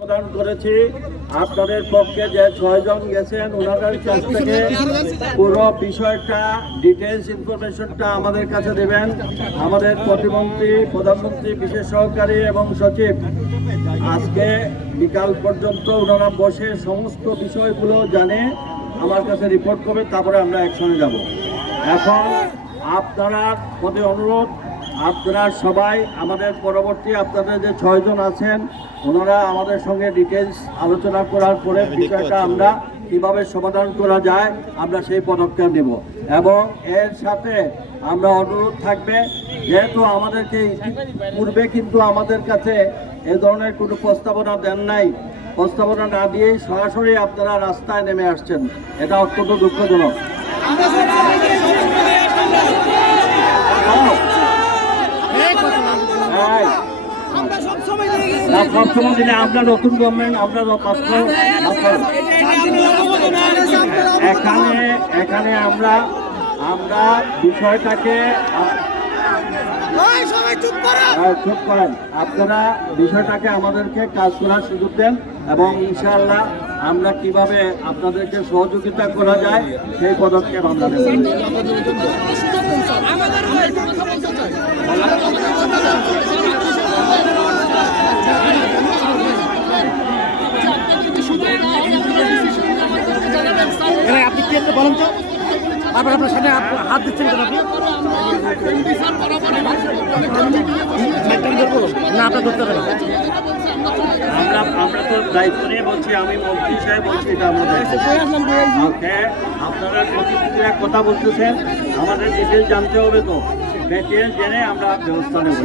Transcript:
প্রদান করেছি। আপনাদের পক্ষে যে 6 জন গেছেন ওনাদের কাছ থেকে পুরো বিষয়টা ডিটেলস ইনফরমেশনটা আমাদের কাছে দেবেন। আমাদের প্রতিমন্ত্রী, প্রধানমন্ত্রী, বিশেষ সহকারী এবং সচিব আজকে বিকাল পর্যন্ত ওনারা বসে সমস্ত বিষয়গুলো জানে আমার কাছে রিপোর্ট করবে, তারপরে আমরা অ্যাকশনে যাব। এখন আপনারা প্রতি অনুরোধ, আপনারা সবাই আমাদের পরবর্তী আপনাদের যে 6 জন আছেন ওনারা আমাদের সঙ্গে ডিটেলস আলোচনা করার পরে বিষয়টা আমরা কিভাবে সমাধান করা যায় আমরা সেই পদক্ষেপ নেব। এবং এর সাথে আমরা অনুরোধ থাকবে, যেহেতু আমাদেরকে পূর্বে কিন্তু আমাদের কাছে এ ধরনের কোনো প্রস্তাবনা দেন নাই, প্রস্তাবনা না দিয়েই সরাসরি আপনারা রাস্তায় নেমে আসছেন, এটা অত্যন্ত দুঃখজনক। সবসময় দিনে আমরা নতুন গভর্নমেন্ট, আমরা এখানে আমরা বিষয়টাকে চুপ করেন, আপনারা বিষয়টাকে আমাদেরকে কাজ করার সুযোগ দেন এবং ইনশাআল্লাহ আমরা কিভাবে আপনাদেরকে সহযোগিতা করা যায় সেই পদক্ষেপ আমরা নেব। আপনি কি একটা বলেন তো, আপনার সাথে হাত দিচ্ছেন কেন আপনি? না, আপনার ধরতে হবে না। আমরা তো দায়িত্ব নিয়ে বলছি, আমি মন্ত্রী সাহেব বলছি, এটা আমাদের আপনারা প্রতিনিধিরা কথা বলতেছেন, আমাদের ডিটেল জানতে হবে, তো ডিটেল জেনে আমরা ব্যবস্থা নেব।